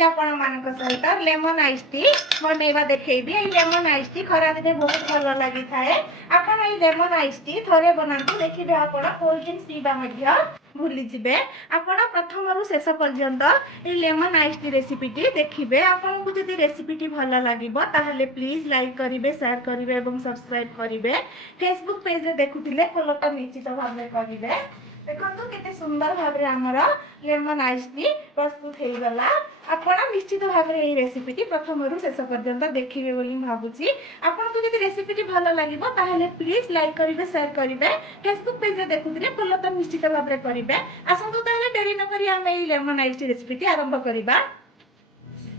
आज आपण मानक सहित लेमन आइस टी बनैबा देखैबी। ए लेमन आइस टी खरा दिने बहुत भल लागि थाए। आपण ए लेमन आइस टी थरे बनांतु देखिबे आपण कोल्ड ड्रिंक्स पीबा मध्ये भूली जिबे। आपण प्रथमरु शेष पर्यंत ए लेमन आइस टी रेसिपी टी देखिबे। आपण को जदि रेसिपी टी भल लागिबो ताहले प्लीज लाइक करिवे, शेयर करिवे एवं सब्सक्राइब करिवे। फेसबुक पेज रे देखुतिले फॉलो तो निश्चित भाबे करिवे। देखो केते सुंदर भाव आमर लेमन आइस टी प्रस्तुत हो गला। आपण निश्चित भाव में रेसिपी टी प्रथम रु शेष पर्यंत देखिए बोली भावुची। आपन को जदि रेसिपी टी भलो लागिबो ताहले प्लीज लाइक करिवे, शेयर करिवे। फेसबुक पेज रे देखुथिले फॉलो तो निश्चित भाव में करिवे। आसंतु ताहले देरी न करी हम एई लेमन आइस टी रेसिपी टी आरंभ करिबा।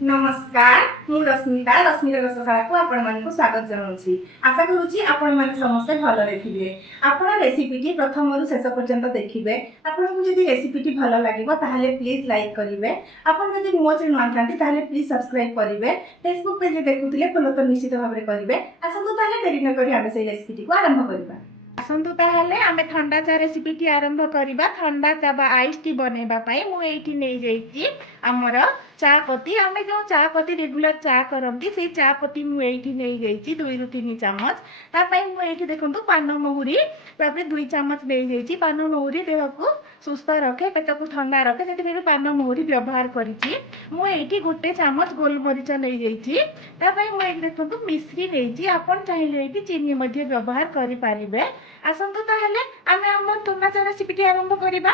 नमस्कार, मु रश्मिता रश्मि रसशाला को आपण मन को स्वागत जनाउछि। आशा करूछि आपण मन समस्त भलो देखिबे। आपण रेसिपी टी प्रथम रु शेष पर्यंत देखिबे। आपण को जदि रेसिपी टी भलो लागिबो ताहले प्लीज लाइक करिवे। आपण जदि मो चैनल नथांती ताहले प्लीज सब्सक्राइब करिवे। फेसबुक पेज रे देखुथिले फॉलो तो निश्चित भाव में करिवे। आसंतु ताहले देरी न करी हम से रेसिपी टी को आरंभ करिबा। आसंतु ताहले आमे ठंडा चा रेसिपी टी आरंभ करिबा। ठंडा चा बा आइस टी बनेबा पई मु एठी नै जाईची हमर चा पत्ती। आमे जो चा पत्ती रेगुलर चा करंती से चा पत्ती मु एठी नै जाईची 2 रु 3 चम्मच। ता पई मु एठी देखंतु पान महुरी तापरे 2 चम्मच नै जाईची। पान महुरी देह को सुस्थ रखे, पेट को ठंडा रखे, सेति पे पान महुरी व्यवहार करिची। मु एठी गोटे चम्मच गोलमरीच नै जाईची। ता पई मु एठी देखंतु मिश्री नैची। आपण चाहिले एठी चीनी मध्ये व्यवहार करि पारिबे। आसंतु ताहले आमे हमर ठंडा चा रेसिपी टी आरंभ करिबा।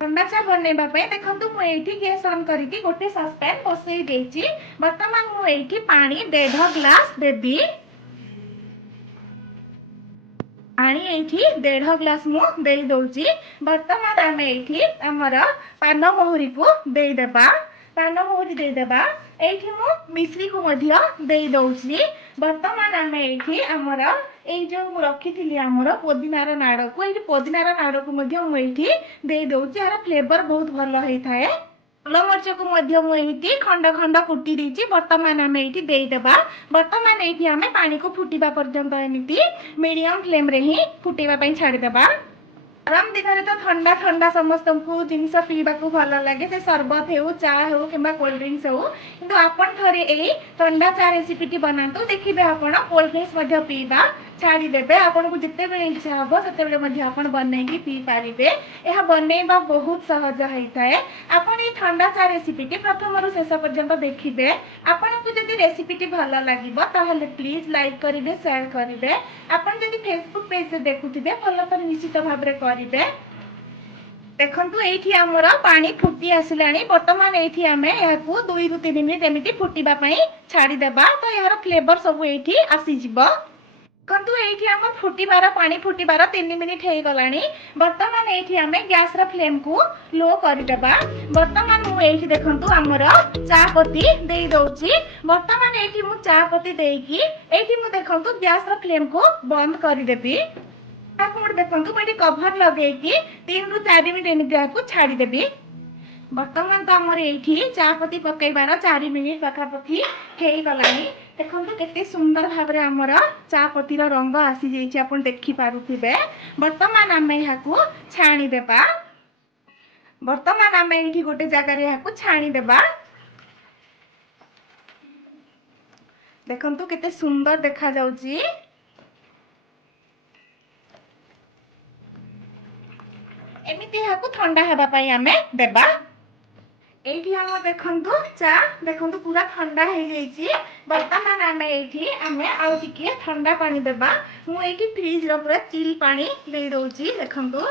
ठंडा चा बनैबा पई देखंतु मु एठी गैस ऑन करिकि गोटे ससपैन बसई देछि। वर्तमान मु एठी पानी 1.5 ग्लास देबी। पानी एठी 1.5 ग्लास मु देई दउछि। वर्तमान आमे एठी हमर पान महुरी को देई देबा। पान महुरी देई देबा। एठी मु मिश्री को मध्य देई दउछि। वर्तमान आमे एठी हमर ए जो मु रखिथिली हमर पुदीनार नाड़ को एठी पुदीनार नाड़ को मध्य मु एठी देई दउछि। आर फ्लेवर बहुत भलो हेइ थाए। गोलमरीच को मध्य मु एठी खंड खंड कुटी दीची। वर्तमान आमे एठी देई देबा। वर्तमान एठी आमे पानी को फुटीबा पर्यंत एमिति मीडियम फ्लेम रे ही फुटीबा पई छाडी देबा। गरम दिन तो ठंडा ठंडा समस्त को जिनस पीवा को भल लगे, से सरबत हो, चा हो कि कोल्ड ड्रिंक्स हो। किंतु आपण थरे ए ठंडा चा रेसिपी टी बनातो देखिबे। आपण कोल्ड ड्रिंक्स मध्ये पीवा छाड़ी देबे। आपण को जिते बेले इच्छा हबो सेते बेले मध्ये आपण बनैकी पी पारिबे। एहा बनैबा बहुत सहज हेइताए। आपण ए ठंडा चा रेसिपी टी प्रथम रु शेष पर्यंत देखिबे। आपण को जदि रेसिपी टी भल लागिबो ताहले प्लीज लाइक करिवे, शेयर करिवे। आपण जदि फेसबुक पेज से देखुथिबे फॉलो तो निश्चित भाव में करिवे। देखंतु एठी हमर पानी फुटी आसिलानी। वर्तमान एठी हमें याकू 2 रु 3 मिनिट एमिति फुटीबा पई छाडी देबा। तो यार फ्लेवर सब एठी आसी जिवो। कंतु एठी हम फुटीबार पानी फुटीबार 3 मिनिट हे गलानी। वर्तमान एठी हमें गैस रा फ्लेम को लो करि देबा। वर्तमान मु एठी देखंतु हमर चा पत्ती देई दउची। वर्तमान एठी मु चा पत्ती देईकी एठी मु देखंतु गैस रा फ्लेम को बंद करि देबी। आपण देखंतु मु एठी कवर लगेकी 3 रु 4 मिनिट एमिति को छाडी देबी। वर्तमान तो हमर एठी चा पत्ती पकैबार 4 मिनिट पाखापाखी हे गलानी। देखंतु केते सुंदर भाव रे हमर चा पत्ती रो रंग आसी जेछि। आपण देखि पारुथिबे। वर्तमान आमे यहा को छाणी देबा। वर्तमान आमे एठी गोटे जगह रे यहा को छाणी देबा। देखंतु केते सुंदर देखा जाउची। एमिति यहा को ठंडा हेबा पई आमे देबा। एठी हम देखंतु चा देखंतु पूरा ठंडा हे जाईची। वर्तमान आमे एठी आमे आउ टिके ठंडा पानी देबा। मु एठी फ्रिज रो पूरा चिल पानी दे दोची। देखंतु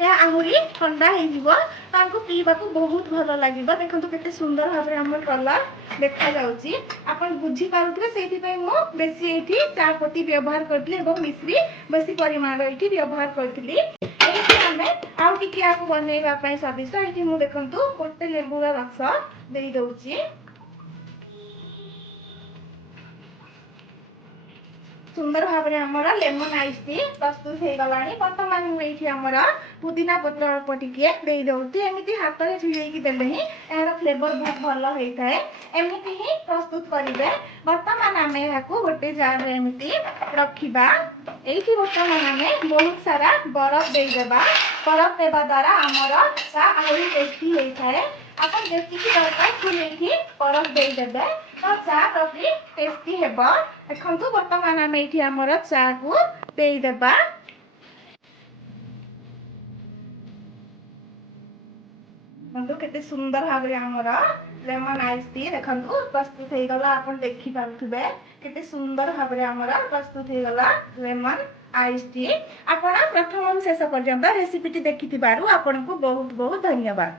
ए आहुरी ठंडा हे जिवो। तांको पीबा को बहुत भलो लागिबो। देखंतु केते सुंदर भाबरे हमर कलर देखा जाउची। आपण बुझी पारुथबे। सेठी पई मु बेसी एठी चा पत्ती व्यवहार करथली एवं मिश्री बेसी परिमाण एठी व्यवहार करथली। एठी हमें आउ टिके आको बनैबा पई स्वादिष्ट एठी मु देखंतु गोटे लेबुरा रस देई दउची। सुंदर भाबरे हमर लेमन आइस टी प्रस्तुत हे गलानी। वर्तमान मु एठी हमर पुदीना पत्र पटिके देई दउची। एमिति हाथ रे छिड़ेकी देले ही एहर फ्लेवर बहुत भलो हेइताए। एमिति ही प्रस्तुत करिवे। वर्तमान आमे याकू गोटे जार रे एमिति रखिबा। एठी वर्तमान आमे बहुत सारा बरफ देई देबा। बरफ देबा द्वारा हमर चा आहुरी टेस्टी हेइताए। ଆପଣ ଯେତିକି ଦରକାର ଫୁଲେଇକି ବରଫ ଦେଇଦେବେ ତ ଚା କଫି ଟେଷ୍ଟି ହେବ। ଦେଖନ୍ତୁ ବର୍ତ୍ତମାନ ଆମେ ଏଇଠି ଆମର ଚାକୁ ଦେଇଦେବା। ଦେଖନ୍ତୁ କେତେ ସୁନ୍ଦର ଭାବରେ ଆମର ଲେମନ ଆଇସ୍ ଟି ଦେଖନ୍ତୁ ପ୍ରସ୍ତୁତ ହେଇଗଲା। ଆପଣ ଦେଖିପାରୁଥିବେ କେତେ ସୁନ୍ଦର ଭାବରେ ଆମର ପ୍ରସ୍ତୁତ ହେଇଗଲା ଲେମନ ଆଇସ୍ ଟି। ଆପଣ ପ୍ରଥମରୁ ଶେଷ ପର୍ଯ୍ୟନ୍ତ ରେସିପିଟି ଦେଖିଥିବାରୁ ଆପଣଙ୍କୁ ବହୁତ ବହୁତ ଧନ୍ୟବାଦ।